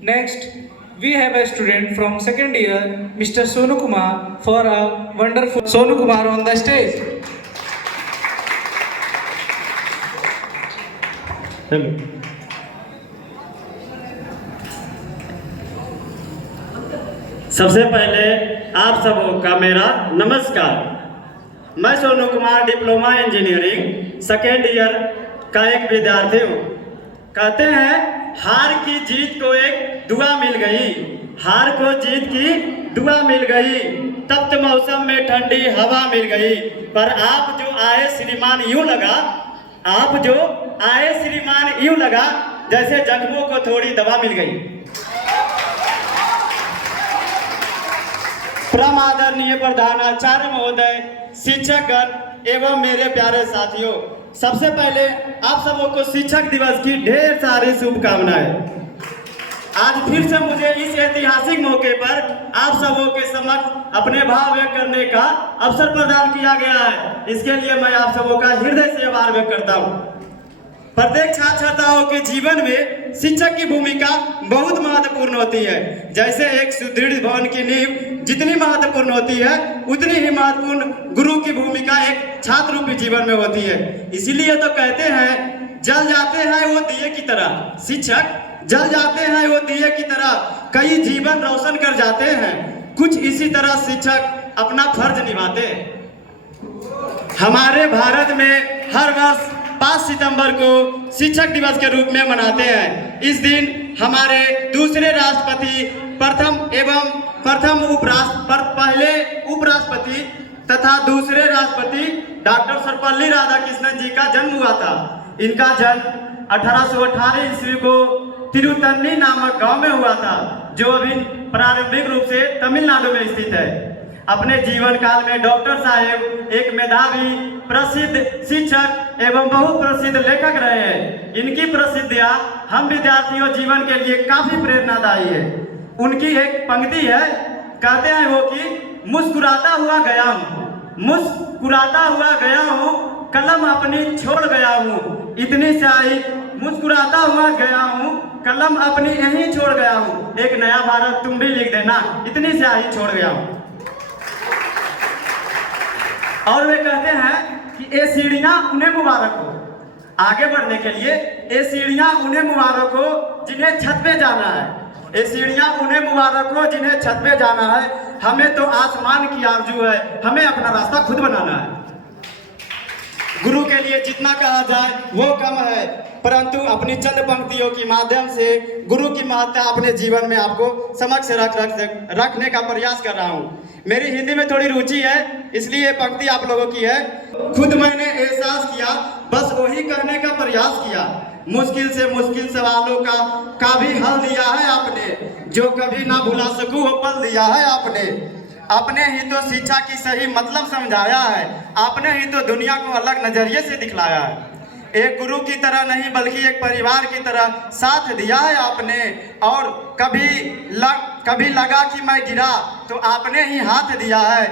Next, we have a student from second year, Mr. Sonu Kumar, for a wonderful Sonu Kumar on the stage. Hello, सबसे पहले आप सबों का मेरा नमस्कार। मैं Sonu Kumar diploma engineering second year का एक विद्यार्थी हूँ। कहते हैं हार की जीत को एक दुआ मिल गई, हार को जीत की दुआ मिल गई, तप्त मौसम में ठंडी हवा मिल गई। पर आप जो आए श्रीमान यूं लगा, आप जो आए श्रीमान यूं लगा जैसे जख्मों को थोड़ी दवा मिल गई। परम आदरणीय प्रधानाचार्य महोदय, शिक्षकगण एवं मेरे प्यारे साथियों, सबसे पहले आप सबों को शिक्षक दिवस की ढेर सारी शुभकामनाएं। आज फिर से मुझे इस ऐतिहासिक मौके पर आप सबों के समक्ष अपने भाव व्यक्त करने का अवसर प्रदान किया गया है। इसके लिए मैं आप सबों का हृदय से आभार व्यक्त करता हूँ। प्रत्येक छात्र छात्राओं के जीवन में शिक्षक की भूमिका बहुत महत्वपूर्ण होती है। जैसे एक सुदृढ़ भवन की नींव जितनी महत्वपूर्ण होती है, उतनी ही महत्वपूर्ण गुरु की भूमिका एक छात्र रूपी जीवन में होती है। इसीलिए तो कहते हैं जल जाते हैं वो दिए की तरह, शिक्षक जल जाते हैं वो दिए की तरह, कई जीवन रोशन कर जाते हैं। कुछ इसी तरह शिक्षक अपना फर्ज निभाते हैं। हमारे भारत में हर वर्ष 5 सितंबर को शिक्षक दिवस के रूप में मनाते हैं। इस दिन हमारे दूसरे राष्ट्रपति पहले उपराष्ट्रपति तथा दूसरे राष्ट्रपति डॉक्टर सर्वपल्ली राधाकृष्णन जी का जन्म हुआ था। इनका जन्म 1818 ईस्वी को तिरुतन्नी नामक गांव में हुआ था, जो अभी प्रारंभिक रूप से तमिलनाडु में स्थित है। अपने जीवन काल में डॉक्टर साहेब एक मेधावी, प्रसिद्ध शिक्षक एवं बहुत प्रसिद्ध लेखक रहे हैं। इनकी प्रसिद्धियां हम विद्यार्थियों जीवन के लिए काफी प्रेरणादायी है। उनकी एक पंक्ति है, कहते हैं वो कि मुस्कुराता हुआ गया हूँ, मुस्कुराता हुआ गया हूँ, कलम अपनी छोड़ गया हूँ, इतनी स्याही मुस्कुराता हुआ गया हूँ, कलम अपनी यहीं छोड़ गया हूँ, एक नया भारत तुम भी लिख देना, इतनी स्याही छोड़ गया हूँ। और वे कहते हैं कि ये सीढ़ियां उन्हें मुबारक हो, आगे बढ़ने के लिए ये सीढ़ियां उन्हें मुबारक हो जिन्हें छत पे जाना है, ये सीढ़ियां उन्हें मुबारक हो जिन्हें छत पे जाना है। हमें तो आसमान की आरजू है, हमें अपना रास्ता खुद बनाना है। गुरु के लिए जितना कहा जाए वो कम है, परंतु अपनी चंद पंक्तियों के माध्यम से गुरु की महत्ता अपने जीवन में आपको समक्ष रखने का प्रयास कर रहा हूँ। मेरी हिंदी में थोड़ी रुचि है, इसलिए ये पंक्ति आप लोगों की है। खुद मैंने एहसास किया, बस वही करने का प्रयास किया, मुश्किल से मुश्किल सवालों का भी हल दिया है आपने, जो कभी ना भुला सकूं वो पल दिया है आपने। आपने ही तो शिक्षा की सही मतलब समझाया है, आपने ही तो दुनिया को अलग नजरिए से दिखलाया है। एक गुरु की तरह नहीं बल्कि एक परिवार की तरह साथ दिया है आपने। और कभी लगा कि मैं गिरा तो आपने ही हाथ दिया है।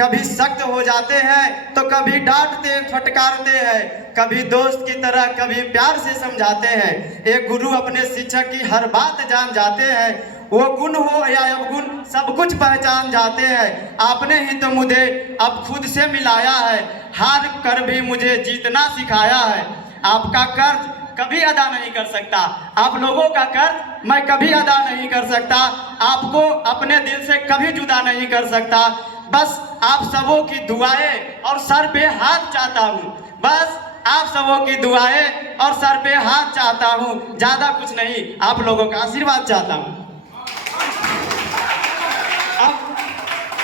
कभी सख्त हो जाते हैं तो कभी डांटते फटकारते हैं, कभी दोस्त की तरह कभी प्यार से समझाते हैं। एक गुरु अपने शिक्षक की हर बात जान जाते हैं, वो गुण हो या अवगुण सब कुछ पहचान जाते हैं। आपने ही तो मुझे अब खुद से मिलाया है, हार कर भी मुझे जीतना सिखाया है। आपका कर्ज कभी अदा नहीं कर सकता, आप लोगों का कर्ज मैं कभी अदा नहीं कर सकता, आपको अपने दिल से कभी जुदा नहीं कर सकता। बस आप सबों की दुआएं और सर पे हाथ चाहता हूँ, बस आप सबों की दुआएं और सर पे हाथ चाहता हूँ, ज्यादा कुछ नहीं, आप लोगों का आशीर्वाद चाहता हूँ।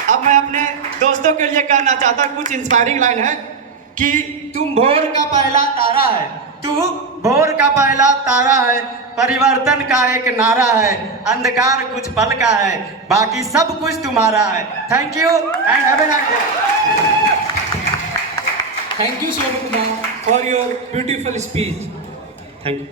अब मैं अपने दोस्तों के लिए कहना चाहता हूँ, कुछ इंस्पायरिंग लाइन है कि तुम भोर का पहला तारा है, तू भोर का पहला तारा है, परिवर्तन का एक नारा है, अंधकार कुछ पल का है, बाकी सब कुछ तुम्हारा है। Thank you and have a nice day. Thank you, Sonu Kumar, for your beautiful speech. Thank you.